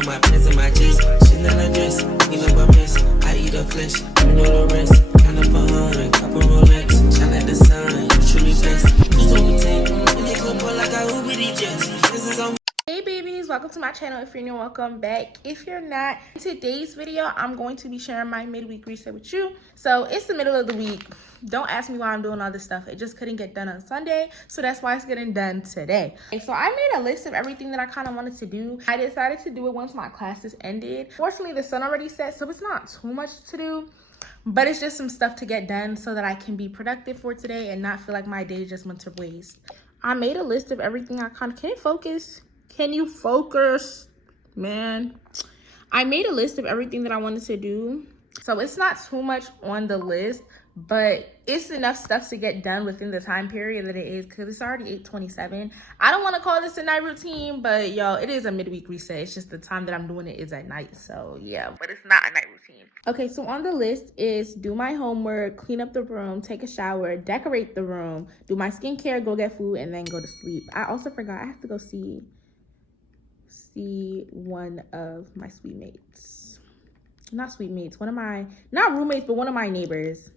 on my pants and my jeans. Chanel a dress, clean up a mess. I eat a flesh, you know the rest. Count up 100, couple Rolex. Shine like the sun, you truly blessed. 2 over 10, and they go pull like I Uber Jets. This is on. Hey babies, welcome to my channel. If you're new, welcome back. If you're not, in today's video I'm going to be sharing my midweek reset with you. So it's the middle of the week. Don't ask me why I'm doing all this stuff. It just couldn't get done on Sunday, so that's why it's getting done today. Okay, so I made a list of everything that I kind of wanted to do. I decided to do it once my classes ended. Fortunately, the sun already set, so it's not too much to do, but it's just some stuff to get done so that I can be productive for today and not feel like my day just went to waste. I made a list of everything I kind of can't focus. Can you focus, man? I made a list of everything that I wanted to do. So it's not too much on the list, but it's enough stuff to get done within the time period that it is, because it's already 8:27. I don't want to call this a night routine, but yo, it is a midweek reset. It's just the time that I'm doing it is at night. So yeah, but it's not a night routine. Okay, so on the list is do my homework, clean up the room, take a shower, decorate the room, do my skincare, go get food, and then go to sleep. I also forgot I have to go see one of my sweet mates. Not sweet mates, one of my, not roommates, but one of my neighbors,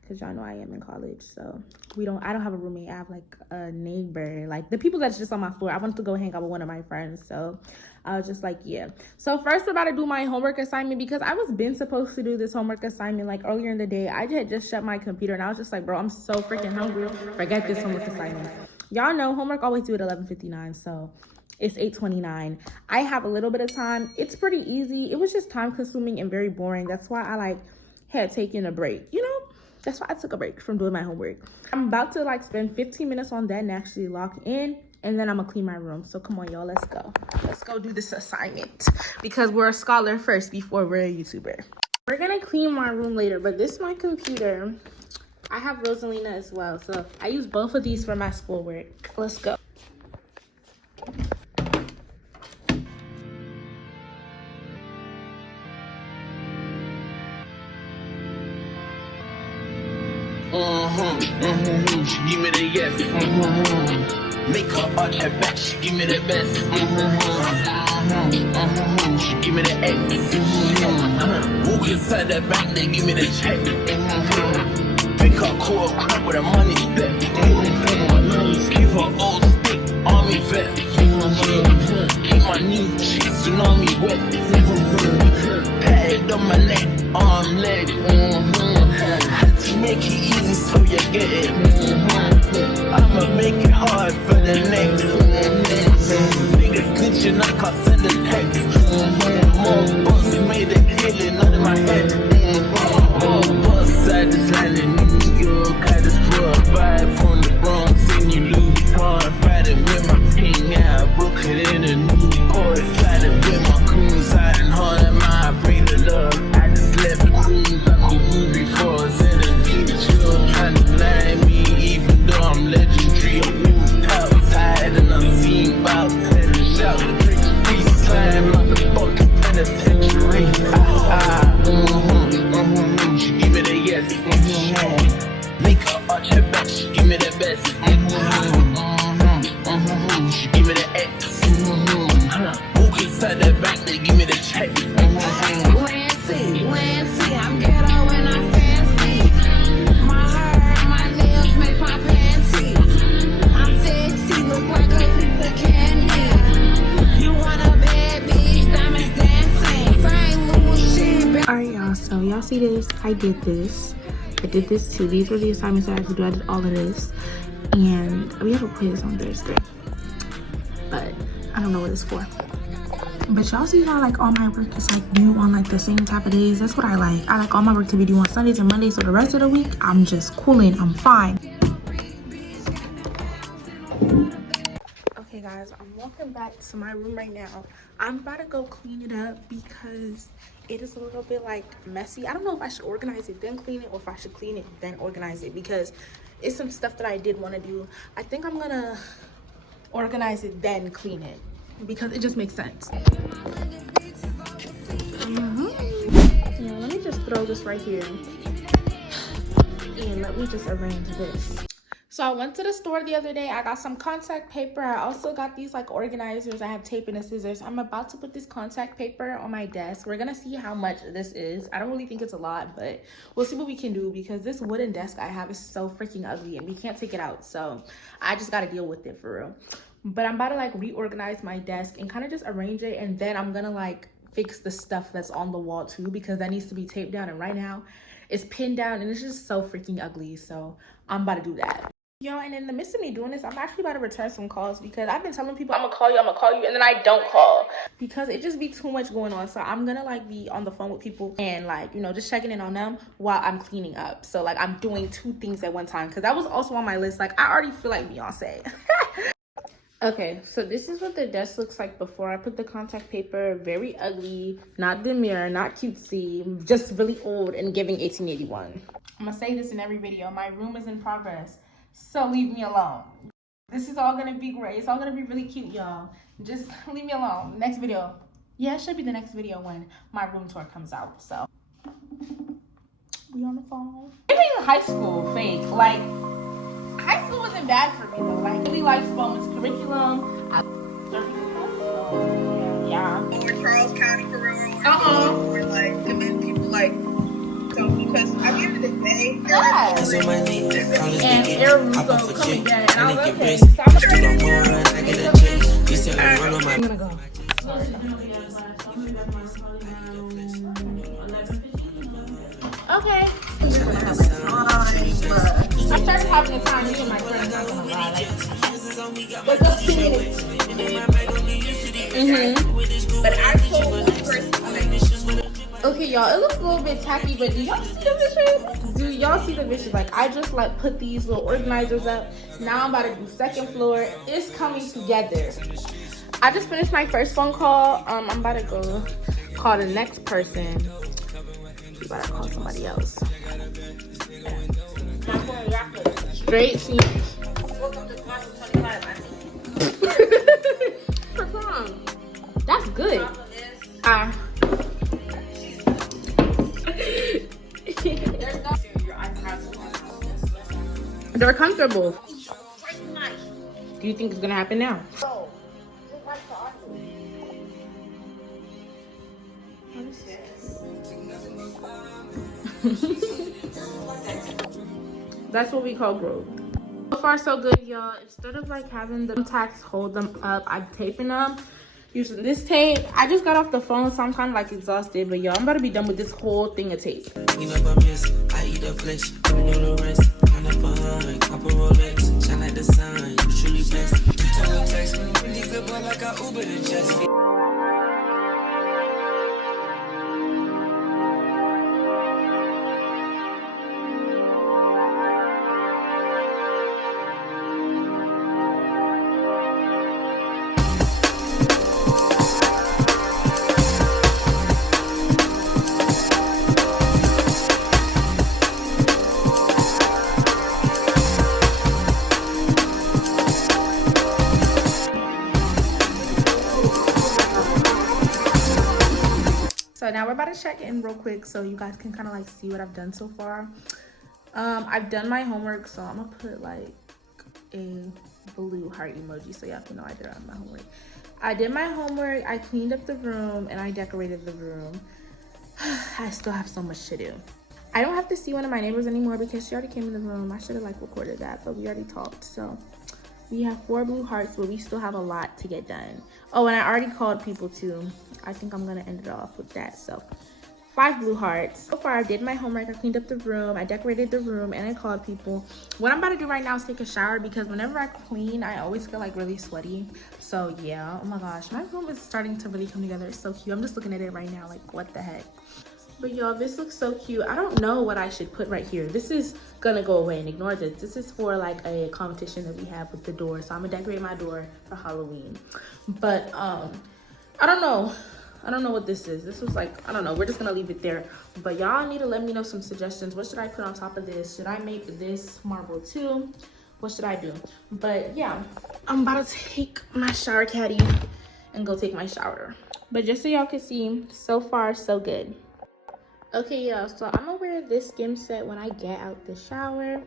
because y'all know I am in college. So I don't have a roommate. I have like a neighbor, like the people that's just on my floor. I wanted to go hang out with one of my friends, so I was just like, yeah. So first we're about to do my homework assignment, because I was been supposed to do this homework assignment like earlier in the day. I had just shut my computer and I was just like, bro, I'm so freaking hungry. Forget this homework assignment. Y'all know homework always due at 11:59, so it's 8:29. I have a little bit of time. It's pretty easy. It was just time consuming and very boring. That's why I had taken a break. You know, that's why I took a break from doing my homework. I'm about to spend 15 minutes on that and actually lock in, and then I'm gonna clean my room. So come on, y'all, let's go. Let's go do this assignment, because we're a scholar first before we're a YouTuber. We're gonna clean my room later, but this is my computer. I have Rosalina as well, so I use both of these for my schoolwork. Let's go. She give me the yes. Make her arch her back. She give me the best. She give me the X. Walk inside that bank, they give me the check. Make her cool crap with her money step. Give her old stick, army vet. Keep my new cheeks, tsunami wet. Pad on my neck, arm, leg. Make it easy so you get it. I'ma make it hard for the next. Niggas glitching, I can't send a text. More bus made a killing out of my head. More bus side is landing New York. I just draw a vibe from the Bronx and you lose hard. Riding with my king out, Brooklyn in a New York. Sliding with my crew, siding hard at my breed of love. I just left the crew like a movie for us. Trying to lie me, even though I'm legendary. I'm outside and I'm seen about 10 shots. Please slime like the fucking penitentiary. She give me the yes. Make her arch her back. She give me the best. She give me the X. Walk inside the bank, they give me the check. Lancy, I'm ghetto and I'm fancy. My hair and my nails make my panty. I'm sexy, look like a piece of candy. You want a bad bitch, diamonds dancing. St. Louis shit. Alright, y'all, so y'all see this? I did this too. These were the assignments I had to do. I did all of this, and we have a quiz on Thursday, but I don't know what it's for. But y'all see how all my work is due on the same type of days? That's what I like. I like all my work to be due on Sundays and Mondays, so the rest of the week I'm just cooling. I'm fine. Okay guys, I'm walking back to my room right now. I'm about to go clean it up because it is a little bit messy. I don't know if I should organize it then clean it, or if I should clean it then organize it, because it's some stuff that I did want to do. I think I'm gonna organize it then clean it, because it just makes sense. Yeah, let me just throw this right here, and let me just arrange this. So I went to the store the other day. I got some contact paper. I also got these like organizers. I have tape and a scissors. I'm about to put this contact paper on my desk. We're gonna see how much this is. I don't really think it's a lot, but we'll see what we can do because this wooden desk I have is so freaking ugly and we can't take it out. So I just gotta deal with it for real. But I'm about to like reorganize my desk and kind of just arrange it, and then I'm gonna like fix the stuff that's on the wall too because that needs to be taped down, and right now it's pinned down and it's just so freaking ugly. So I'm about to do that. Yo, and in the midst of me doing this, I'm actually about to return some calls because I've been telling people I'm gonna call you, and then I don't call because it just be too much going on. So I'm gonna like be on the phone with people and like, you know, just checking in on them while I'm cleaning up. So like I'm doing two things at one time because that was also on my list. Like I already feel like Beyonce. Okay, so this is what the desk looks like before I put the contact paper. Very ugly, not demure, not cutesy, just really old and giving 1881. I'm gonna say this in every video. My room is in progress, so leave me alone. This is all gonna be great. It's all gonna be really cute, y'all. Just leave me alone. Next video. Yeah, it should be the next video when my room tour comes out. So we on the phone. Maybe in high school, fake. Like high school wasn't bad for me though. Like really liked Bowman's curriculum. Yeah. Or Charles County for real. Or like, and then people like, so because at the end of the day, yeah. And Air Russo coming down. And I was okay. So I'm gonna go. Okay. I started having a time with my friends. Not gonna lie. Like those 2 minutes. but I told one person, Okay, y'all, it looks a little bit tacky, but do y'all see the vicious? Do y'all see the vicious? Like, I just like put these little organizers up. Now I'm about to do second floor. It's coming together. I just finished my first phone call. I'm about to go call the next person. We about to call somebody else. Straight C. That's good. They're comfortable. Do you think it's gonna happen now? That's what we call growth. So far so good, y'all. Instead of like having the tacks hold them up, I'm taping them using this tape. I just got off the phone, so I'm kind of like exhausted, but y'all, I'm about to be done with this whole thing of tape. I eat the flesh, the rest. Copper Rolex, shine like the sun, you truly blessed. Really good boy like I Uber to Jesse. So now we're about to check in real quick so you guys can kind of like see what I've done so far. I've done my homework, so I'm gonna put like a blue heart emoji so y'all can know I did my homework. I did my homework, I cleaned up the room, and I decorated the room. I still have so much to do. I don't have to see one of my neighbors anymore because she already came in the room. I should have like recorded that, but we already talked. So we have 4 blue hearts, but we still have a lot to get done. Oh, and I already called people too. I think I'm gonna end it off with that. So 5 blue hearts. So far I did my homework, I cleaned up the room, I decorated the room, and I called people. What I'm about to do right now is take a shower because whenever I clean, I always feel like really sweaty. So yeah, oh my gosh, my room is starting to really come together. It's so cute. I'm just looking at it right now like what the heck. But y'all, this looks so cute. I don't know what I should put right here. This is gonna go away and ignore this. This is for like a competition that we have with the door. So I'm gonna decorate my door for Halloween. But I don't know. I don't know what this is. This was like, I don't know. We're just gonna leave it there. But y'all need to let me know some suggestions. What should I put on top of this? Should I make this marble too? What should I do? But yeah, I'm about to take my shower caddy and go take my shower. But just so y'all can see, so far so good. Okay, y'all, so I'm gonna wear this skim set when I get out the shower.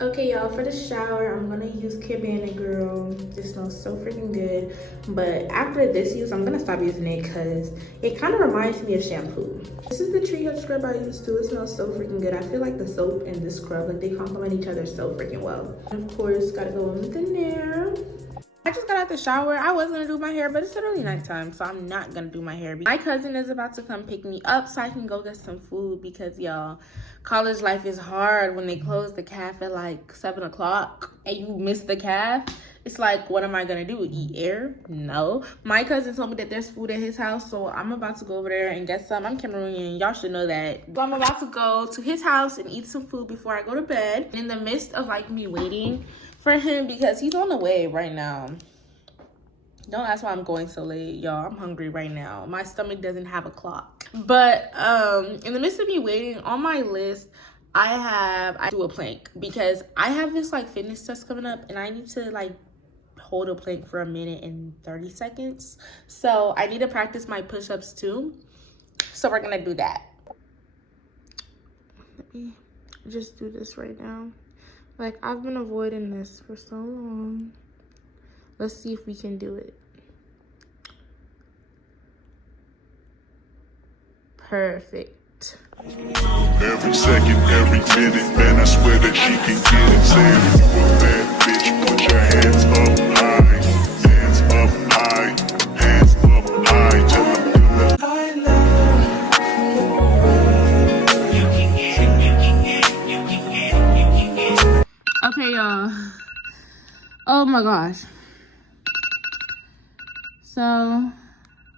Okay, y'all, for the shower, I'm gonna use Cabana Girl. This smells so freaking good. But after this use, I'm gonna stop using it because it kind of reminds me of shampoo. This is the tree hut scrub I used to. It smells so freaking good. I feel like the soap and this scrub, like, they complement each other so freaking well. And of course, gotta go in with the nail. I just got out the shower. I was gonna do my hair, but it's literally nighttime, so I'm not gonna do my hair. My cousin is about to come pick me up so I can go get some food because, y'all, college life is hard when they close the cafe at like 7 o'clock and you miss the cafe. It's like, what am I gonna do? Eat air? No. My cousin told me that there's food at his house, so I'm about to go over there and get some. I'm Cameroonian, y'all should know that. So I'm about to go to his house and eat some food before I go to bed. In the midst of like me waiting for him because he's on the way right now. Don't ask why I'm going so late, y'all. I'm hungry right now. My stomach doesn't have a clock. But in the midst of me waiting, on my list, I do a plank because I have this like fitness test coming up and I need to like hold a plank for 1:30. So I need to practice my push-ups too. So we're gonna do that. Let me just do this right now. Like, I've been avoiding this for so long. Let's see if we can do it. Perfect. Every second, every minute, man, I swear that she can get it. Saying if you a bad bitch, put your hands up high. Hands up high. Hands up high. Till I Okay, y'all. Oh my gosh. So,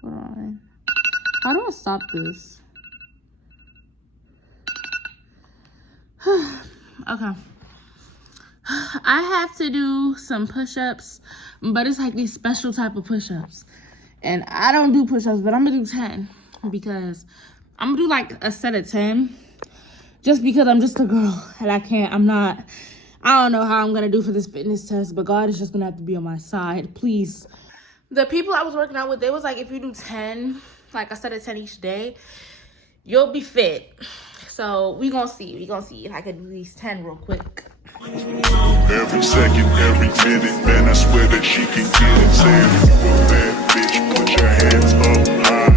hold on. How do I stop this? Okay. I have to do some push-ups, but it's like these special type of push-ups. And I don't do push-ups, but I'm gonna do 10 because I'm gonna do like a set of 10 just because I'm just a girl and I don't know how I'm gonna do for this fitness test, but God is just gonna have to be on my side, please. The people I was working out with, they was like, if you do 10, like a set of 10 each day, you'll be fit. So we gonna see if I can do these 10 real quick. every second, every minute, man, I swear that she can get it. Saying if you a bad bitch, put your hands up high.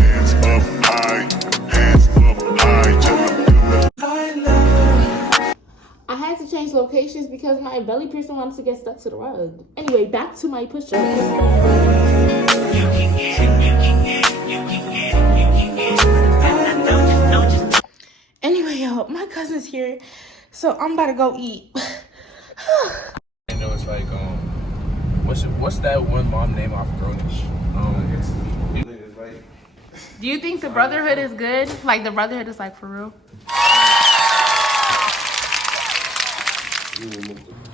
Hands up high. Hands up high. Till I had to change locations because my belly piercing wants to get stuck to the rug. Anyway, back to my push-ups. Anyway, y'all, my cousin's here, so I'm about to go eat. I know it's like what's that one mom name off Grownish? Do you think the brotherhood is good? Like the brotherhood is like for real?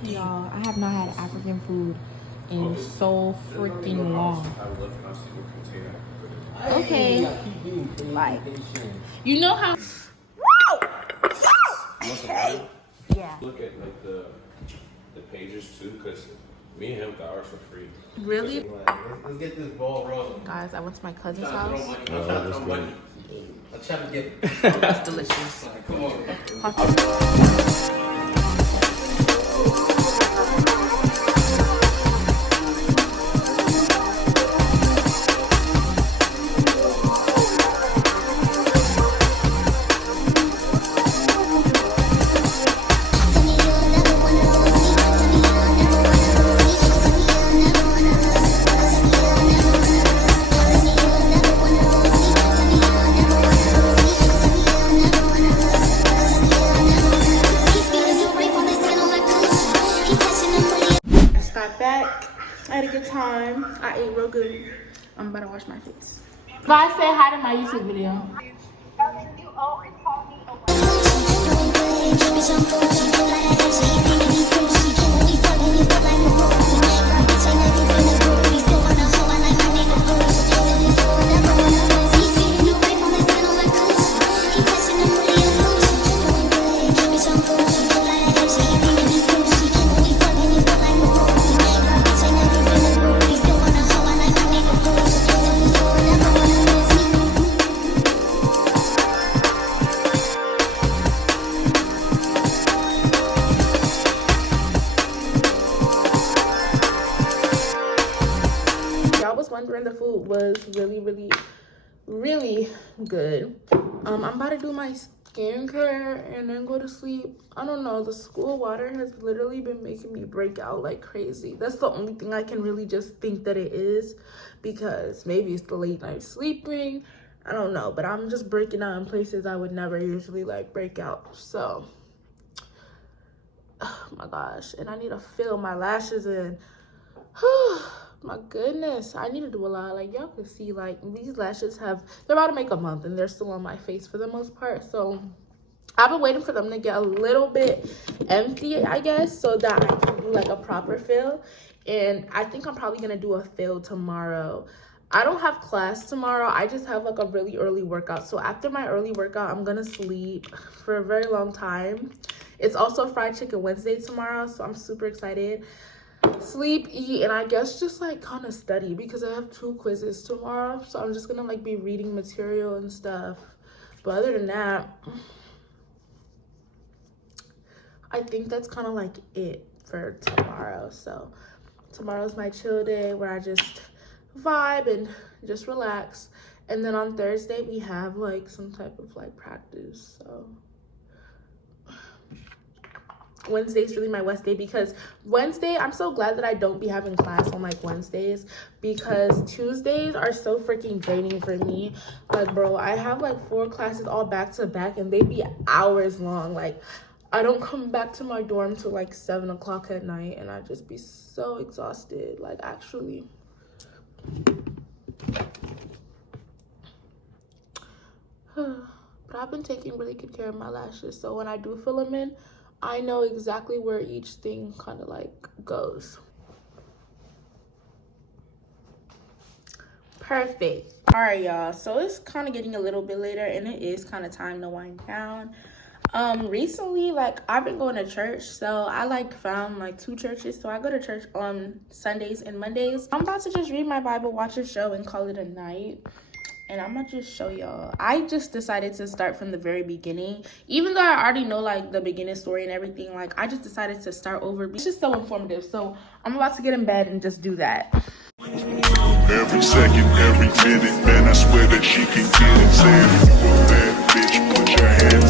Y'all, I have not had African food in so freaking long. Okay, like, you know how? Hey. Yeah. Look at like the pages too, because me and him got ours for free. Really? Let's get this ball rolling. Guys, I went to my cousin's house. I'm trying to get It's delicious. Come on. I had a good time. I ate real good. I'm about to wash my face. Guys, say hi to my YouTube video. was wondering, the food was really good. I'm about to do my skincare and then go to sleep. I don't know, the school water has literally been making me break out like crazy. That's the only thing I can really just think that it is, because maybe it's the late night sleeping, I don't know, but I'm just breaking out in places I would never usually like break out. So oh my gosh, and I need to fill my lashes in. My goodness, I need to do a lot. Like, y'all can see, like, these lashes they're about to make a month and they're still on my face for the most part. So I've been waiting for them to get a little bit empty, I guess, so that I can do like a proper fill. And I think I'm probably gonna do a fill tomorrow. I don't have class tomorrow. I just have like a really early workout. So after my early workout, I'm gonna sleep for a very long time. It's also Fried Chicken Wednesday tomorrow, so I'm super excited. Sleep, eat, and I guess just like kind of study, because I have 2 quizzes tomorrow. So I'm just gonna like be reading material and stuff. But other than that, I think that's kind of like it for tomorrow. So tomorrow's my chill day where I just vibe and just relax. And then on Thursday we have like some type of like practice. So Wednesday's really my West day, because Wednesday, I'm so glad that I don't be having class on like Wednesdays, because Tuesdays are so freaking draining for me. Like, bro, I have like 4 classes all back to back and they be hours long. Like, I don't come back to my dorm till like 7 o'clock at night, and I just be so exhausted, like actually. But I've been taking really good care of my lashes, so when I do fill them in, I know exactly where each thing kind of like goes. Perfect. All right, y'all, so it's kind of getting a little bit later and it is kind of time to wind down. Recently, like, I've been going to church, so I like found like 2 churches. So I go to church on Sundays and Mondays. I'm about to just read my Bible, watch a show, and call it a night. And I'm gonna just show y'all. I just decided to start from the very beginning. Even though I already know like the beginning story and everything, like I just decided to start over. It's just so informative. So I'm about to get in bed and just do that. Every second, every minute, man, I swear that she can get it. Saying, you a bad bitch, put your hands